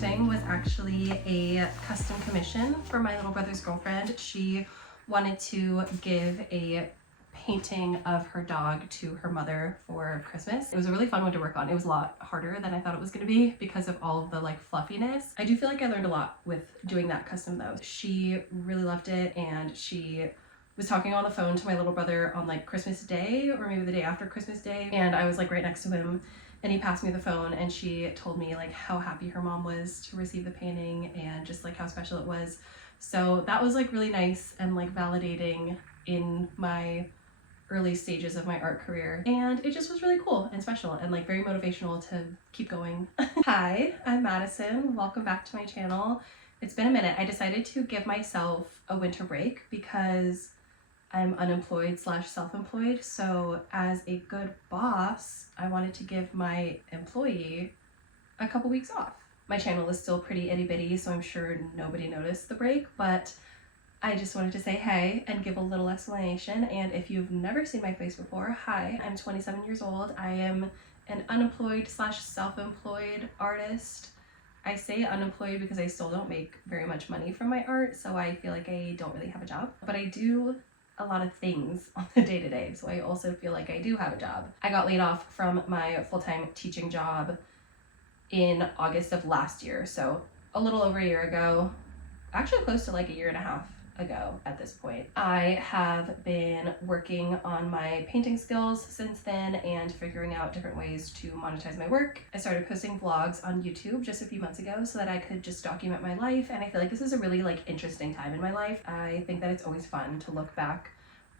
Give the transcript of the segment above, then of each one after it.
painting was actually a custom commission for my little brother's girlfriend. She wanted to give a painting of her dog to her mother for Christmas. It was a really fun one to work on. It was a lot harder than I thought it was going to be because of all of the like fluffiness. I do feel like I learned a lot with doing that custom though. She really loved it, and she was talking on the phone to my little brother on like Christmas Day or maybe the day after Christmas Day, and I was like right next to him, and he passed me the phone, and she told me like how happy her mom was to receive the painting and just like how special it was. So that was like really nice and like validating in my early stages of my art career, and it just was really cool and special and like very motivational to keep going. Hi, I'm Madison. Welcome back to my channel. It's been a minute. I decided to give myself a winter break because I'm unemployed / self-employed. So as a good boss, I wanted to give my employee a couple weeks off. My channel is still pretty itty bitty, so I'm sure nobody noticed the break, but I just wanted to say hey and give a little explanation. And if you've never seen my face before, hi, I'm 27 years old. I am an unemployed / self-employed artist. I say unemployed because I still don't make very much money from my art, so I feel like I don't really have a job, but I do a lot of things on the day-to-day, so I also feel like I do have a job. I got laid off from my full-time teaching job in August of last year, so a little over a year ago, actually close to like a year and a half ago at this point. I have been working on my painting skills since then and figuring out different ways to monetize my work. I started posting vlogs on YouTube just a few months ago so that I could just document my life, and I feel like this is a really like interesting time in my life. I think that it's always fun to look back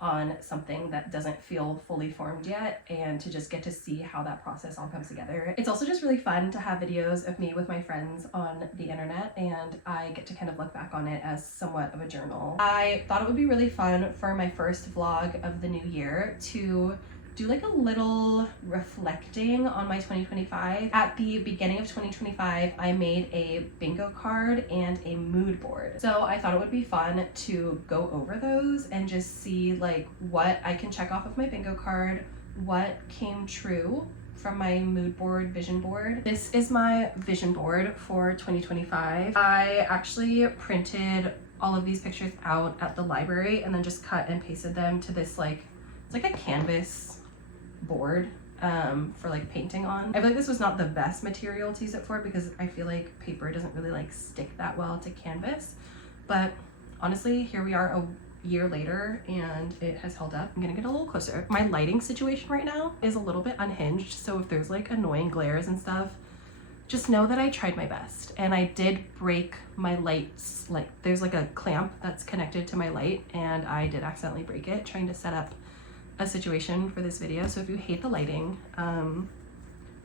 on something that doesn't feel fully formed yet and to just get to see how that process all comes together. It's also just really fun to have videos of me with my friends on the internet, and I get to kind of look back on it as somewhat of a journal. I thought it would be really fun for my first vlog of the new year to do like a little reflecting on my 2025. At the beginning of 2025, I made a bingo card and a mood board. So I thought it would be fun to go over those and just see like what I can check off of my bingo card, what came true from my mood board, vision board. This is my vision board for 2025. I actually printed all of these pictures out at the library and then just cut and pasted them to this like, it's like a canvas board for like painting on. I feel like this was not the best material to use it for because I feel like paper doesn't really like stick that well to canvas, but honestly here we are a year later and it has held up. I'm gonna get a little closer. My lighting situation right now is a little bit unhinged, so if there's like annoying glares and stuff, just know that I tried my best. And I did break my lights, like there's like a clamp that's connected to my light and I did accidentally break it trying to set up a situation for this video. So if you hate the lighting,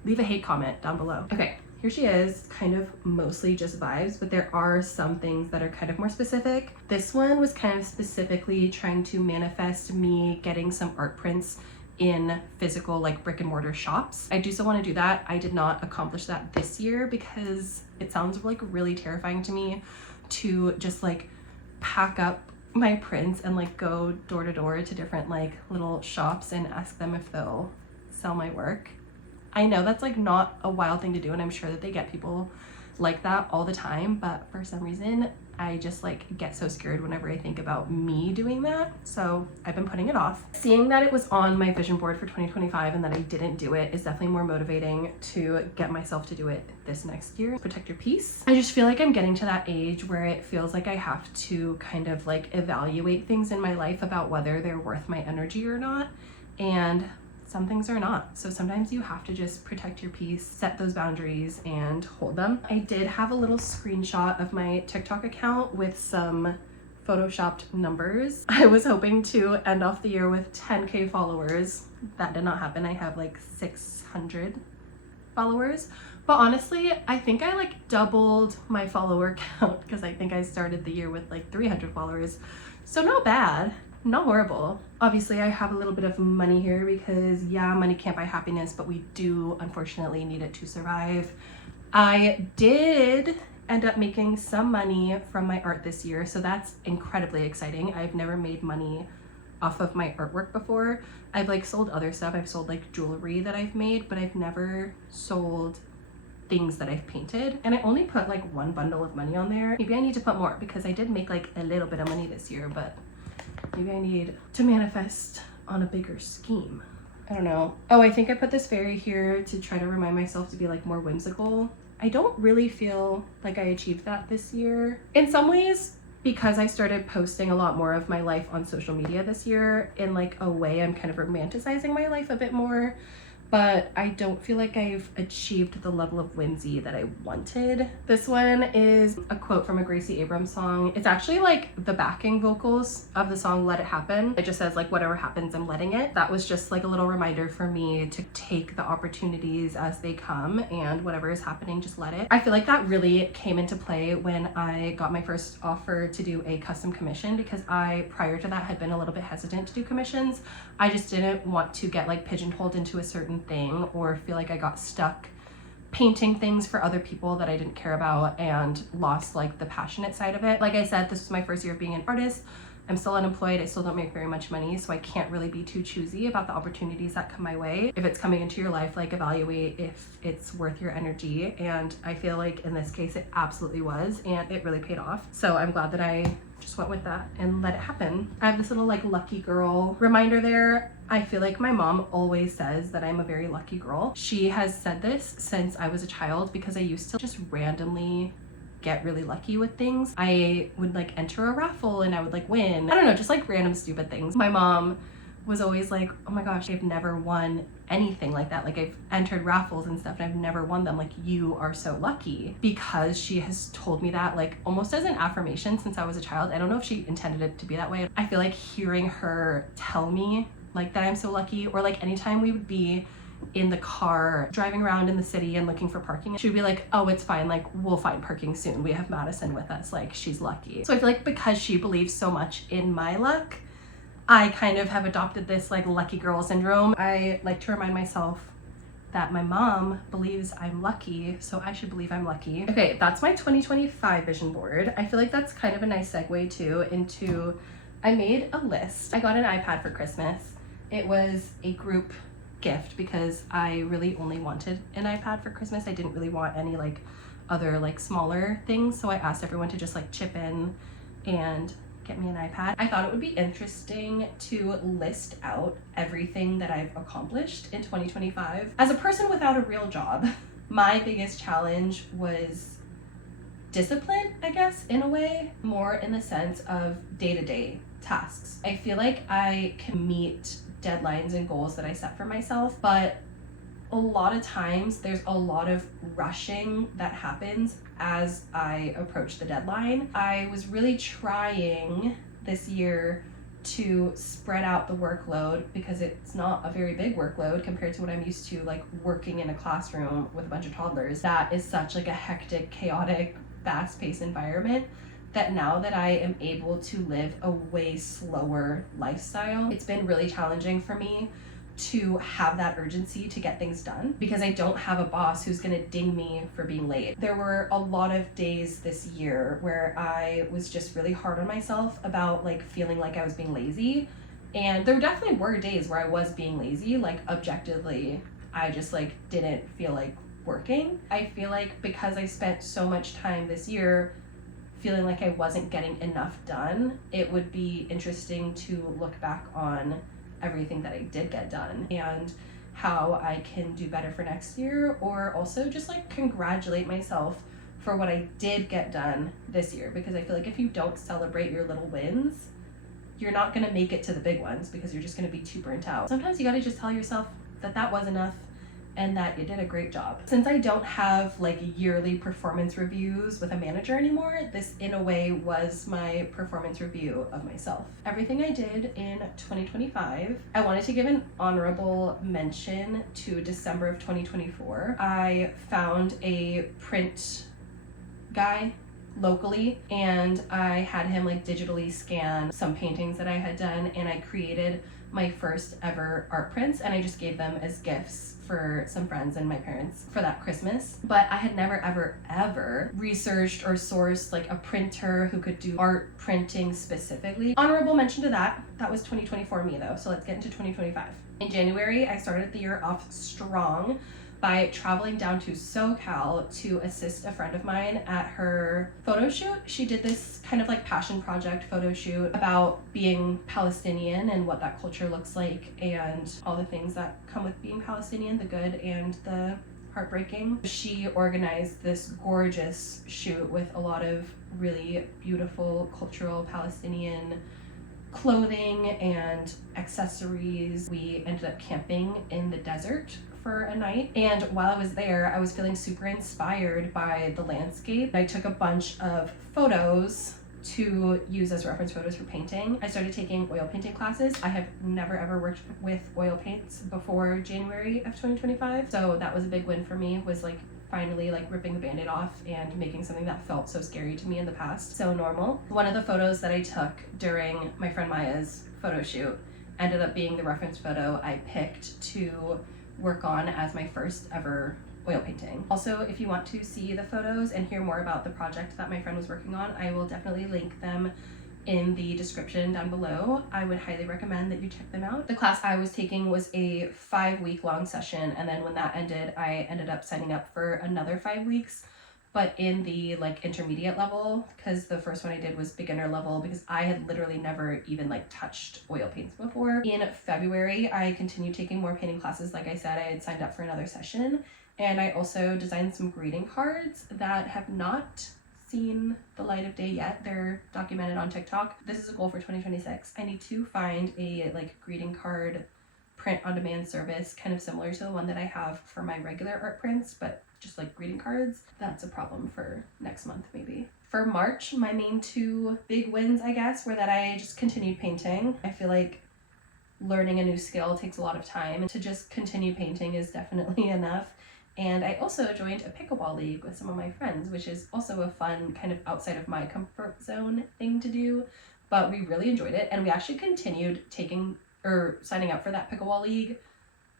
leave a hate comment down below. Okay, here she is, kind of mostly just vibes, but there are some things that are kind of more specific. This one was kind of specifically trying to manifest me getting some art prints in physical like brick and mortar shops. I do still want to do that. I did not accomplish that this year because it sounds like really terrifying to me to just like pack up my prints and like go door to door to different like little shops and ask them if they'll sell my work. I know that's like not a wild thing to do, and I'm sure that they get people like that all the time, but for some reason I just like get so scared whenever I think about me doing that. So I've been putting it off. Seeing that it was on my vision board for 2025 and that I didn't do it is definitely more motivating to get myself to do it this next year. Protect your peace. I just feel like I'm getting to that age where it feels like I have to kind of like evaluate things in my life about whether they're worth my energy or not. And some things are not. So sometimes you have to just protect your peace, set those boundaries, and hold them. I did have a little screenshot of my TikTok account with some photoshopped numbers. I was hoping to end off the year with 10K followers. That did not happen. I have like 600 followers. But honestly, I think I like doubled my follower count because I think I started the year with like 300 followers. So not bad. Not horrible. Obviously, I have a little bit of money here because yeah, money can't buy happiness, but we do unfortunately need it to survive. I did end up making some money from my art this year, so that's incredibly exciting. I've never made money off of my artwork before. I've like sold other stuff. I've sold like jewelry that I've made, but I've never sold things that I've painted, and I only put like one bundle of money on there. Maybe I need to put more because I did make like a little bit of money this year, but maybe I need to manifest on a bigger scheme. I don't know. Oh, I think I put this fairy here to try to remind myself to be like more whimsical. I don't really feel like I achieved that this year. In some ways, because I started posting a lot more of my life on social media this year, in like a way I'm kind of romanticizing my life a bit more, but I don't feel like I've achieved the level of whimsy that I wanted. This one is a quote from a Gracie Abrams song. It's actually like the backing vocals of the song Let It Happen. It just says like, whatever happens, I'm letting it. That was just like a little reminder for me to take the opportunities as they come, and whatever is happening, just let it. I feel like that really came into play when I got my first offer to do a custom commission, because I, prior to that, had been a little bit hesitant to do commissions. I just didn't want to get like pigeonholed into a certain thing or feel like I got stuck painting things for other people that I didn't care about and lost like the passionate side of it. Like I said, this was my first year of being an artist. I'm still unemployed. I still don't make very much money, so I can't really be too choosy about the opportunities that come my way. If it's coming into your life, like evaluate if it's worth your energy. And I feel like in this case, it absolutely was, and it really paid off. So I'm glad that I just went with that and let it happen. I have this little like lucky girl reminder there. I feel like my mom always says that I'm a very lucky girl. She has said this since I was a child, because I used to just randomly get really lucky with things. I would like enter a raffle and I would like win. I don't know, just like random stupid things. My mom was always like, oh my gosh, I've never won anything like that. Like I've entered raffles and stuff and I've never won them. Like you are so lucky, because she has told me that like almost as an affirmation since I was a child. I don't know if she intended it to be that way. I feel like hearing her tell me like that I'm so lucky, or like anytime we would be in the car driving around in the city and looking for parking, she would be like, oh, it's fine, like we'll find parking soon, we have Madison with us, like she's lucky. So I feel like because she believes so much in my luck, I kind of have adopted this like lucky girl syndrome. I like to remind myself that my mom believes I'm lucky, so I should believe I'm lucky. Okay, that's my 2025 vision board. I feel like that's kind of a nice segue too into, I made a list. I got an iPad for Christmas. It was a group gift because I really only wanted an iPad for Christmas. I didn't really want any like other like smaller things, so I asked everyone to just like chip in and get me an iPad. I thought it would be interesting to list out everything that I've accomplished in 2025. As a person without a real job, my biggest challenge was discipline, I guess, in a way, more in the sense of day-to-day tasks. I feel like I can meet deadlines and goals that I set for myself, but a lot of times there's a lot of rushing that happens as I approach the deadline. I was really trying this year to spread out the workload, because it's not a very big workload compared to what I'm used to, like working in a classroom with a bunch of toddlers. That is such like a hectic, chaotic, fast-paced environment that now that I am able to live a way slower lifestyle, it's been really challenging for me to have that urgency to get things done, because I don't have a boss who's gonna ding me for being late. There were a lot of days this year where I was just really hard on myself about like feeling like I was being lazy. And there definitely were days where I was being lazy, like objectively, I just like didn't feel like working. I feel like because I spent so much time this year feeling like I wasn't getting enough done, it would be interesting to look back on everything that I did get done and how I can do better for next year, or also just like congratulate myself for what I did get done this year, because I feel like if you don't celebrate your little wins, you're not gonna make it to the big ones because you're just gonna be too burnt out. Sometimes you gotta just tell yourself that that was enough and that you did a great job. Since I don't have like yearly performance reviews with a manager anymore, this in a way was my performance review of myself. Everything I did in 2025, I wanted to give an honorable mention to December of 2024. I found a print guy locally and I had him like digitally scan some paintings that I had done, and I created my first ever art prints and I just gave them as gifts for some friends and my parents for that Christmas. But I had never ever researched or sourced like a printer who could do art printing specifically. Honorable mention to that. That was 2024 me though, so let's get into 2025. In January, I started the year off strong by traveling down to SoCal to assist a friend of mine at her photo shoot. She did this kind of like passion project photo shoot about being Palestinian and what that culture looks like and all the things that come with being Palestinian, the good and the heartbreaking. She organized this gorgeous shoot with a lot of really beautiful cultural Palestinian clothing and accessories. We ended up camping in the desert for a night, and while I was there I was feeling super inspired by the landscape. I took a bunch of photos to use as reference photos for painting. I started taking oil painting classes. I have never ever worked with oil paints before January of 2025, so that was a big win for me, was like finally like ripping the band-aid off and making something that felt so scary to me in the past so normal. One of the photos that I took during my friend Maya's photo shoot ended up being the reference photo I picked to work on as my first ever oil painting. Also, if you want to see the photos and hear more about the project that my friend was working on, I will definitely link them in the description down below. I would highly recommend that you check them out. The class I was taking was a 5-week long session, and then when that ended, I ended up signing up for another 5 weeks, but in the like intermediate level, because the first one I did was beginner level, because I had literally never even like touched oil paints before. In February, I continued taking more painting classes. Like I said, I had signed up for another session, and I also designed some greeting cards that have not seen the light of day yet. They're documented on TikTok. This is a goal for 2026. I need to find a like greeting card print on demand service, kind of similar to the one that I have for my regular art prints, but just like greeting cards. That's a problem for next month maybe. For March, my main 2 big wins, I guess, were that I just continued painting. I feel like learning a new skill takes a lot of time, and to just continue painting is definitely enough. And I also joined a pickleball league with some of my friends, which is also a fun kind of outside of my comfort zone thing to do, but we really enjoyed it. And we actually continued signing up for that pickleball league.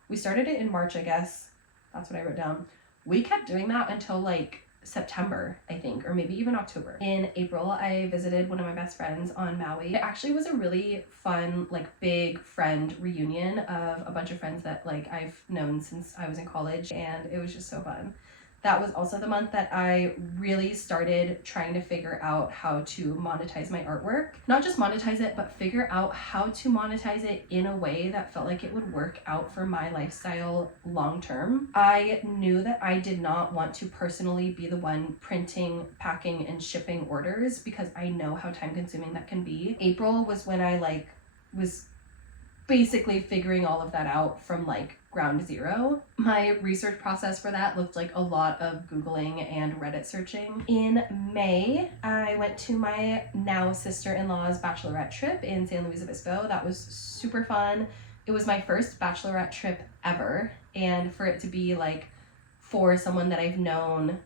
We started it in March, I guess. That's what I wrote down. We kept doing that until like September, I think, or maybe even October. In April, I visited one of my best friends on Maui. It actually was a really fun, like big friend reunion of a bunch of friends that like I've known since I was in college, and it was just so fun. That was also the month that I really started trying to figure out how to monetize my artwork. Not just monetize it, but figure out how to monetize it in a way that felt like it would work out for my lifestyle long term. I knew that I did not want to personally be the one printing, packing, and shipping orders, because I know how time consuming that can be. April was when I was basically figuring all of that out from like ground zero. My research process for that looked like a lot of Googling and Reddit searching. In May, I went to my now sister-in-law's bachelorette trip in San Luis Obispo. That was super fun. It was my first bachelorette trip ever, and for it to be like for someone that I've known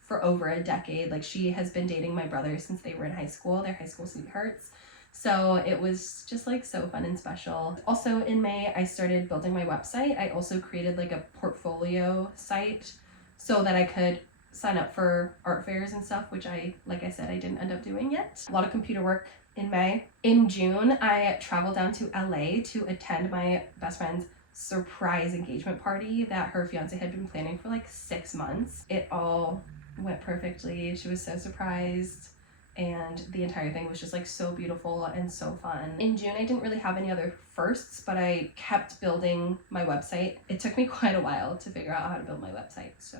for over a decade, like she has been dating my brother since they were in high school. They're high school sweethearts. So it was just like so fun and special. Also in May, I started building my website. I also created like a portfolio site so that I could sign up for art fairs and stuff, which like I said, I didn't end up doing yet. A lot of computer work in May. In June, I traveled down to LA to attend my best friend's surprise engagement party that her fiance had been planning for like 6 months. It all went perfectly. She was so surprised, and the entire thing was just like so beautiful and so fun. In June, I didn't really have any other firsts, but I kept building my website. It took me quite a while to figure out how to build my website. So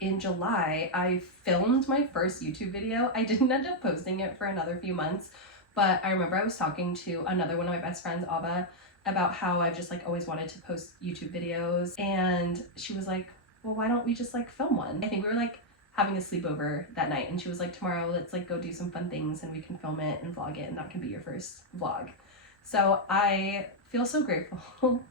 in July, I filmed my first YouTube video. I didn't end up posting it for another few months, but I remember I was talking to another one of my best friends, Ava, about how I've just like always wanted to post YouTube videos. And she was like, well, why don't we just like film one? I think we were like having a sleepover that night, and she was like, tomorrow let's like go do some fun things and we can film it and vlog it, and that can be your first vlog. So I feel so grateful.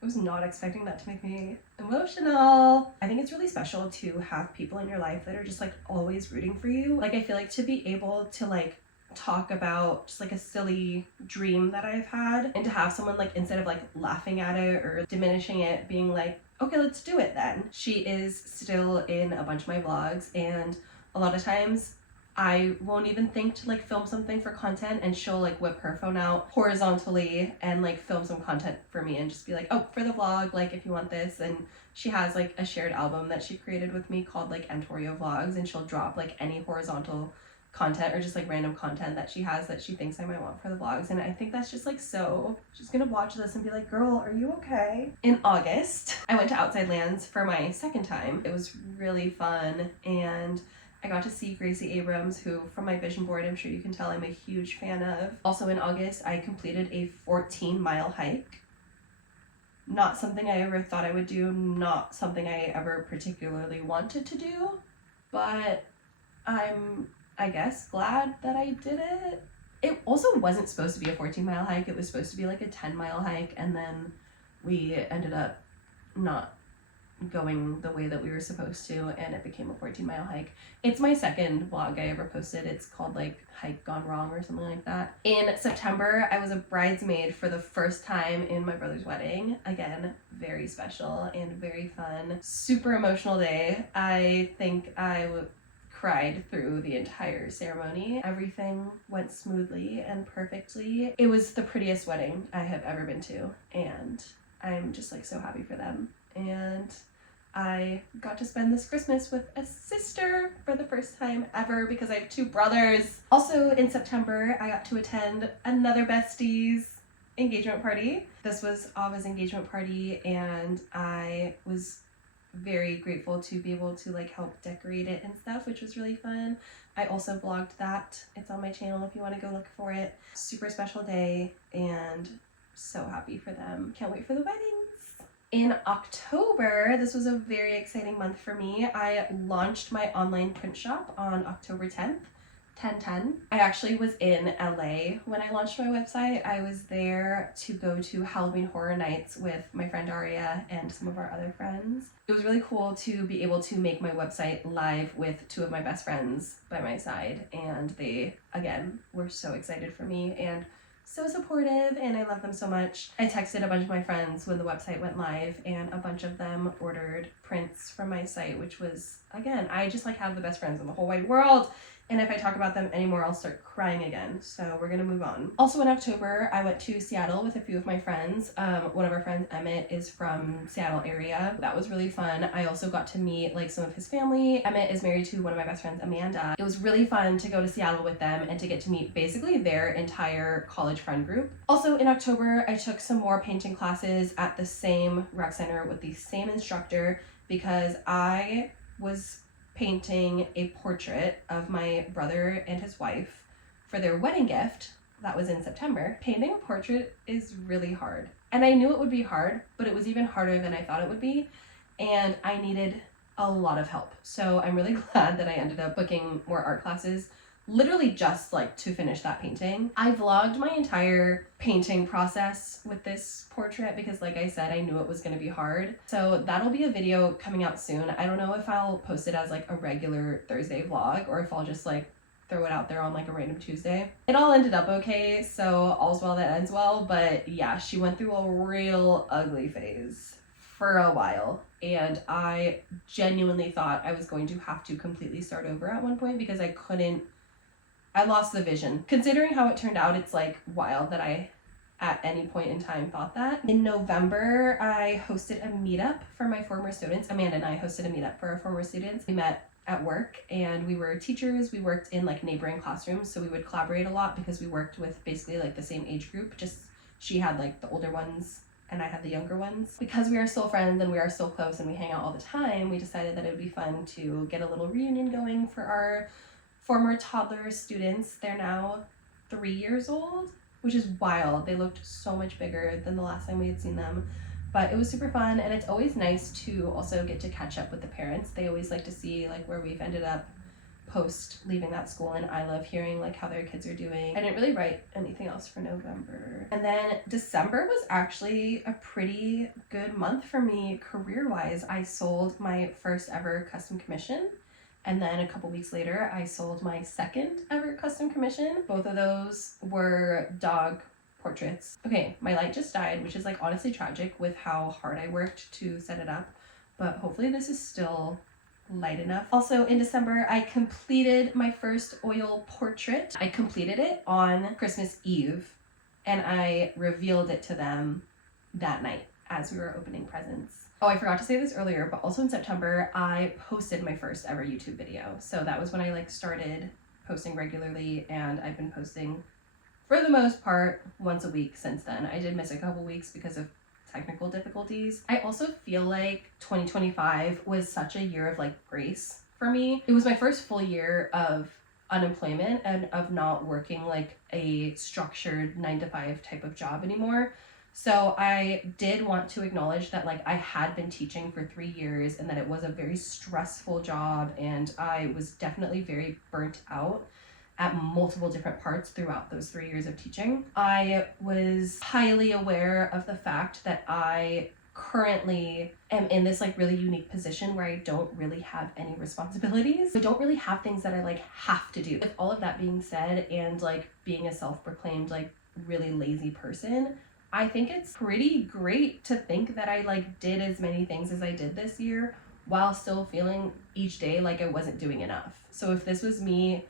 I was not expecting that to make me emotional. I think it's really special to have people in your life that are just like always rooting for you. Like I feel like to be able to like talk about just like a silly dream that I've had, and to have someone like, instead of like laughing at it or diminishing it, being like, okay, let's do it then. She is still in a bunch of my vlogs, and a lot of times I won't even think to like film something for content, and she'll like whip her phone out horizontally and like film some content for me and just be like, oh, for the vlog, like if you want this. And she has like a shared album that she created with me called like Entorio Vlogs, and she'll drop like any horizontal content or just like random content that she has that she thinks I might want for the vlogs. And I think that's just like, so she's gonna watch this and be like, girl, are you okay? In August, I went to Outside Lands for my second time. It was really fun, and I got to see Gracie Abrams, who from my vision board, I'm sure you can tell I'm a huge fan of. Also in August, I completed a 14-mile hike. Not something I ever thought I would do, not something I ever particularly wanted to do, but I'm, I guess, glad that I did it. It also wasn't supposed to be a 14-mile hike. It was supposed to be like a 10-mile hike, and then we ended up not going the way that we were supposed to, and it became a 14-mile hike. It's my second vlog I ever posted. It's called like Hike Gone Wrong or something like that. In September, I was a bridesmaid for the first time in my brother's wedding. Again, very special and very fun. Super emotional day. I think I cried through the entire ceremony. Everything went smoothly and perfectly. It was the prettiest wedding I have ever been to, and I'm just like so happy for them. And I got to spend this Christmas with a sister for the first time ever because I have 2 brothers. Also in September, I got to attend another bestie's engagement party. This was Ava's engagement party, and I was very grateful to be able to like help decorate it and stuff, which was really fun. I also vlogged that. It's on my channel if you want to go look for it. Super special day, and so happy for them. Can't wait for the weddings. In October, this was a very exciting month for me. I launched my online print shop on October 10th. 10/10. I actually was in LA when I launched my website. I was there to go to Halloween Horror Nights with my friend Daria and some of our other friends. It was really cool to be able to make my website live with 2 of my best friends by my side, and they, again, were so excited for me and so supportive, and I love them so much. I texted a bunch of my friends when the website went live, and a bunch of them ordered prints from my site, which was, again, I just like have the best friends in the whole wide world. And if I talk about them anymore, I'll start crying again. So we're gonna move on. Also in October, I went to Seattle with a few of my friends. One of our friends, Emmett, is from Seattle area. That was really fun. I also got to meet like some of his family. Emmett is married to one of my best friends, Amanda. It was really fun to go to Seattle with them and to get to meet basically their entire college friend group. Also in October, I took some more painting classes at the same rec center with the same instructor because I was painting a portrait of my brother and his wife for their wedding gift. That was in September. Painting a portrait is really hard. And I knew it would be hard, but it was even harder than I thought it would be. And I needed a lot of help. So I'm really glad that I ended up booking more art classes, literally just like to finish that painting. I vlogged my entire painting process with this portrait because like I said, I knew it was going to be hard. So that'll be a video coming out soon. I don't know if I'll post it as like a regular Thursday vlog or if I'll just like throw it out there on like a random Tuesday. It all ended up okay, so all's well that ends well, but yeah, she went through a real ugly phase for a while, and I genuinely thought I was going to have to completely start over at one point because I lost the vision. Considering how it turned out, it's like wild that I at any point in time thought that. In November, I hosted a meetup for my former students. Amanda and I hosted a meetup for our former students. We met at work and we were teachers. We worked in like neighboring classrooms, so we would collaborate a lot because we worked with basically like the same age group. Just she had like the older ones and I had the younger ones. Because we are still friends and we are still close and we hang out all the time, we decided that it would be fun to get a little reunion going for our former toddler students. They're now 3 years old, which is wild. They looked so much bigger than the last time we had seen them, but it was super fun. And it's always nice to also get to catch up with the parents. They always like to see like where we've ended up post leaving that school, and I love hearing like how their kids are doing. I didn't really write anything else for November. And then December was actually a pretty good month for me career-wise. I sold my first ever custom commission. And then a couple weeks later, I sold my second ever custom commission. Both of those were dog portraits. Okay, my light just died, which is like honestly tragic with how hard I worked to set it up. But hopefully this is still light enough. Also in December, I completed my first oil portrait. I completed it on Christmas Eve and I revealed it to them that night as we were opening presents. Oh, I forgot to say this earlier, but also in September, I posted my first ever YouTube video. So that was when I started posting regularly, and I've been posting for the most part once a week since then. I did miss a couple weeks because of technical difficulties. I also feel like 2025 was such a year of grace for me. It was my first full year of unemployment and of not working a structured 9-to-5 type of job anymore. So I did want to acknowledge that I had been teaching for 3 years and that it was a very stressful job, and I was definitely very burnt out at multiple different parts throughout those 3 years of teaching. I was highly aware of the fact that I currently am in this really unique position where I don't really have any responsibilities. I don't really have things that I have to do. With all of that being said, and being a self-proclaimed really lazy person, I think it's pretty great to think that I did as many things as I did this year while still feeling each day like I wasn't doing enough. So if this was me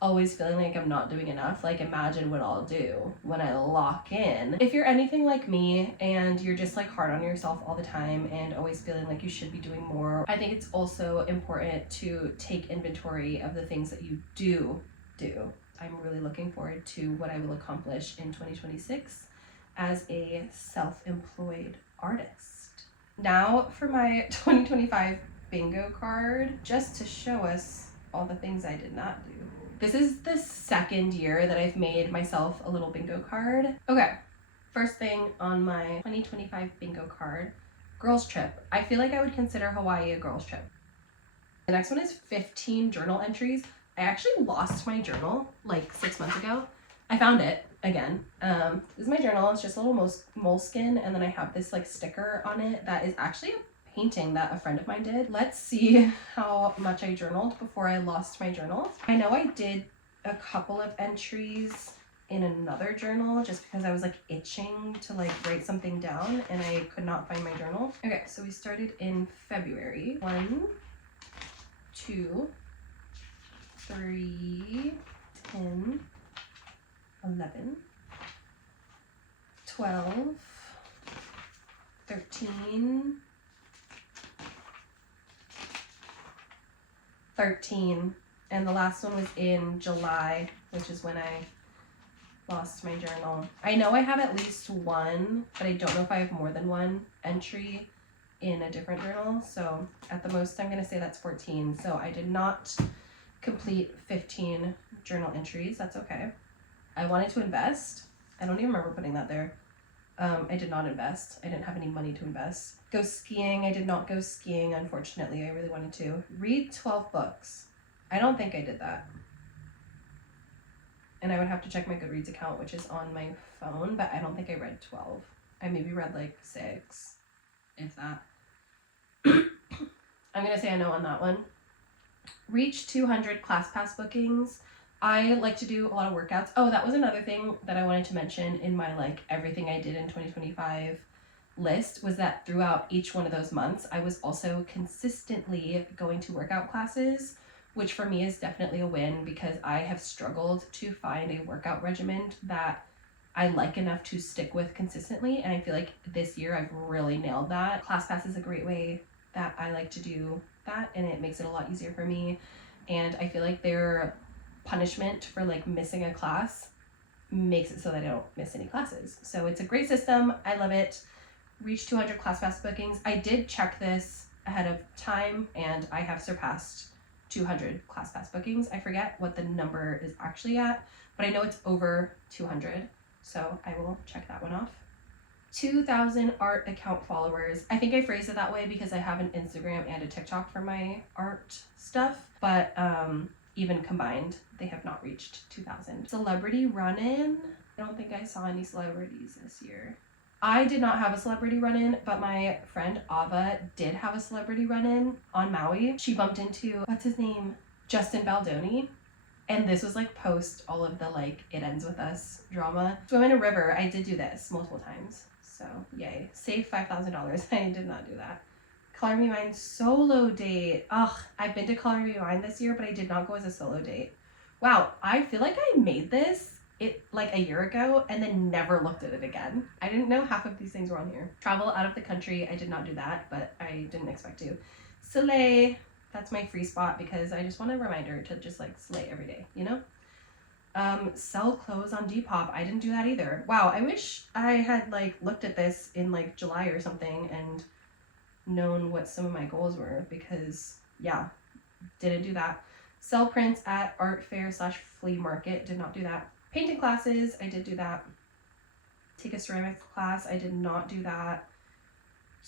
always feeling like I'm not doing enough, imagine what I'll do when I lock in. If you're anything like me and you're just hard on yourself all the time and always feeling like you should be doing more, I think it's also important to take inventory of the things that you do. I'm really looking forward to what I will accomplish in 2026 as a self-employed artist. Now for my 2025 bingo card, just to show us all the things I did not do. This is the second year that I've made myself a little bingo card. Okay, first thing on my 2025 bingo card, girls trip. I feel like I would consider Hawaii a girls trip. The next one is 15 journal entries. I actually lost my journal 6 months ago. I found it again. This is my journal. It's just a little moleskin, and then I have this sticker on it that is actually a painting that a friend of mine did. Let's see how much I journaled before I lost my journal. I know I did a couple of entries in another journal just because I was itching to write something down and I could not find my journal. Okay, so we started in February. 1, 2, 3, 10, 11, 12, 13, 13, and the last one was in July, which is when I lost my journal. I know I have at least one, but I don't know if I have more than one entry in a different journal, so at the most I'm going to say that's 14. So I did not complete 15 journal entries. That's okay. I wanted to invest. I don't even remember putting that there. I did not invest. I didn't have any money to invest. Go skiing. I did not go skiing, unfortunately. I really wanted to. Read 12 books. I don't think I did that. And I would have to check my Goodreads account, which is on my phone, but I don't think I read 12. I maybe read 6, if that. I'm going to say I know on that one. Reach 200 ClassPass bookings. I like to do a lot of workouts. Oh, that was another thing that I wanted to mention in my everything I did in 2025 list, was that throughout each one of those months, I was also consistently going to workout classes, which for me is definitely a win because I have struggled to find a workout regimen that I like enough to stick with consistently. And I feel like this year I've really nailed that. ClassPass is a great way that I like to do that, and it makes it a lot easier for me. And I feel like their punishment for missing a class makes it so that I don't miss any classes. So it's a great system. I love it. Reach 200 ClassPass bookings. I did check this ahead of time and I have surpassed 200 ClassPass bookings. I forget what the number is actually at, but I know it's over 200. So I will check that one off. 2,000 art account followers. I think I phrased it that way because I have an Instagram and a TikTok for my art stuff, but even combined, they have not reached 2,000. Celebrity run-in. I don't think I saw any celebrities this year. I did not have a celebrity run-in, but my friend Ava did have a celebrity run-in on Maui. She bumped into, what's his name? Justin Baldoni. And this was post all of the It Ends With Us drama. Swim in a river. I did do this multiple times. So yay. Save $5,000. I did not do that. Color Me Mine solo date. Ugh, I've been to Color Me Mine this year, but I did not go as a solo date. Wow, I feel like I made this like a year ago and then never looked at it again. I didn't know half of these things were on here. Travel out of the country, I did not do that, but I didn't expect to. Slay, that's my free spot because I just want a reminder to just like slay every day, you know? Sell clothes on Depop, I didn't do that either. Wow, I wish I had like looked at this in like July or something and known what some of my goals were because yeah, didn't do that. Sell prints at art fair / flea market, did not do that. Painting classes, I did do that. Take a ceramics class, I did not do that.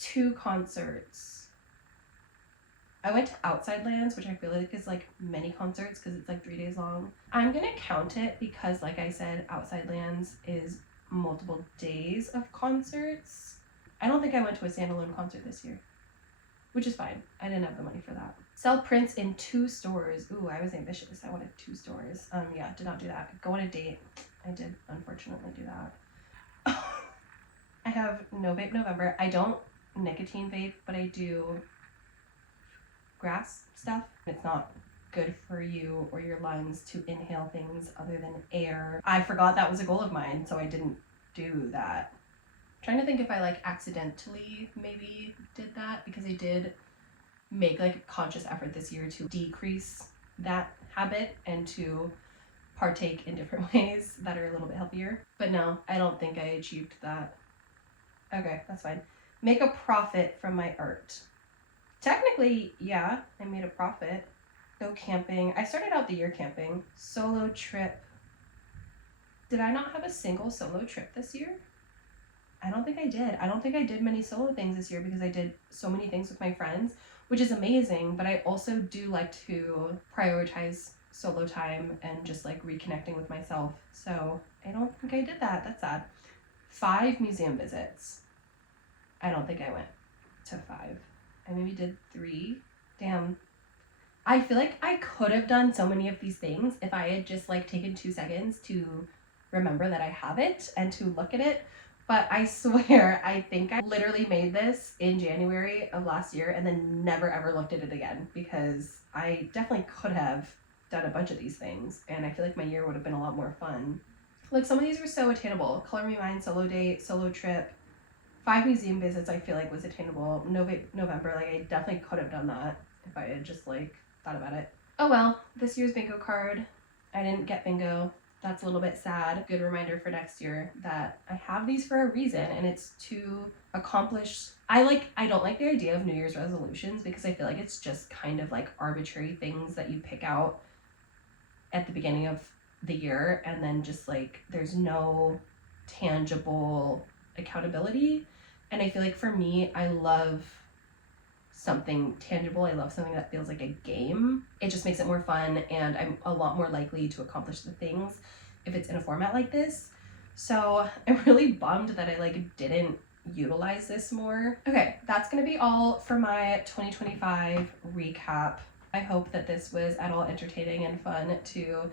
2 concerts. I went to Outside Lands, which I feel like is like mini concerts because it's like 3 days long. I'm gonna count it because like I said, Outside Lands is multiple days of concerts. I don't think I went to a standalone concert this year, which is fine. I didn't have the money for that. Sell prints in 2 stores. Ooh, I was ambitious. I wanted 2 stores. Yeah, did not do that. Go on a date. I did unfortunately do that. I have no vape November. I don't nicotine vape, but I do grass stuff. It's not good for you or your lungs to inhale things other than air. I forgot that was a goal of mine, so I didn't do that. I'm trying to think if I like accidentally maybe did that because I did make like a conscious effort this year to decrease that habit and to partake in different ways that are a little bit healthier. But no, I don't think I achieved that. Okay, that's fine. Make a profit from my art. Technically, yeah, I made a profit. Go camping. I started out the year camping. Solo trip. Did I not have a single solo trip this year? I don't think I did. I don't think I did many solo things this year because I did so many things with my friends, which is amazing, but I also do like to prioritize solo time and just like reconnecting with myself. So I don't think I did that. That's sad. 5 museum visits. I don't think I went to 5. I maybe did 3. Damn. I feel like I could have done so many of these things if I had just like taken 2 seconds to remember that I have it and to look at it. But I swear, I think I literally made this in January of last year and then never ever looked at it again because I definitely could have done a bunch of these things and I feel like my year would have been a lot more fun. Like some of these were so attainable. Color Me Mine, solo date, solo trip. 5 museum visits I feel like was attainable. November, like I definitely could have done that if I had just like thought about it. Oh well, this year's bingo card. I didn't get bingo. That's a little bit sad. Good reminder for next year that I have these for a reason and it's to accomplish. I don't like the idea of New Year's resolutions because I feel like it's just kind of like arbitrary things that you pick out at the beginning of the year and then just like there's no tangible accountability. And I feel like for me, I love something tangible. I love something that feels like a game. It just makes it more fun and I'm a lot more likely to accomplish the things if it's in a format like this. So I'm really bummed that I like didn't utilize this more. Okay, that's gonna be all for my 2025 recap. I hope that this was at all entertaining and fun to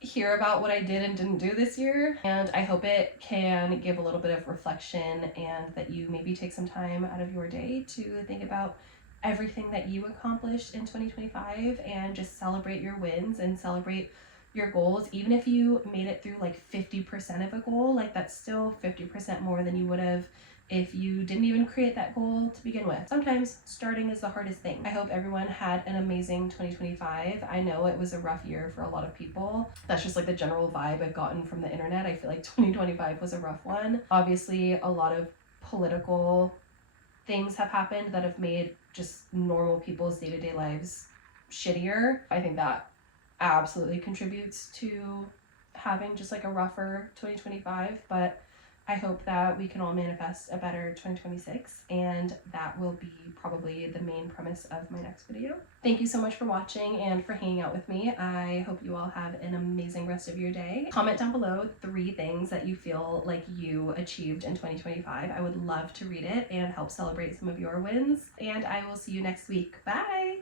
hear about what I did and didn't do this year, and I hope it can give a little bit of reflection and that you maybe take some time out of your day to think about everything that you accomplished in 2025 and just celebrate your wins and celebrate your goals. Even if you made it through like 50% of a goal, like that's still 50% more than you would have if you didn't even create that goal to begin with. Sometimes starting is the hardest thing. I hope everyone had an amazing 2025. I know it was a rough year for a lot of people. That's just like the general vibe I've gotten from the internet. I feel like 2025 was a rough one. Obviously, a lot of political things have happened that have made just normal people's day-to-day lives shittier. I think that absolutely contributes to having just like a rougher 2025, but I hope that we can all manifest a better 2026, and that will be probably the main premise of my next video. Thank you so much for watching and for hanging out with me. I hope you all have an amazing rest of your day. Comment down below 3 things that you feel like you achieved in 2025. I would love to read it and help celebrate some of your wins, and I will see you next week. Bye!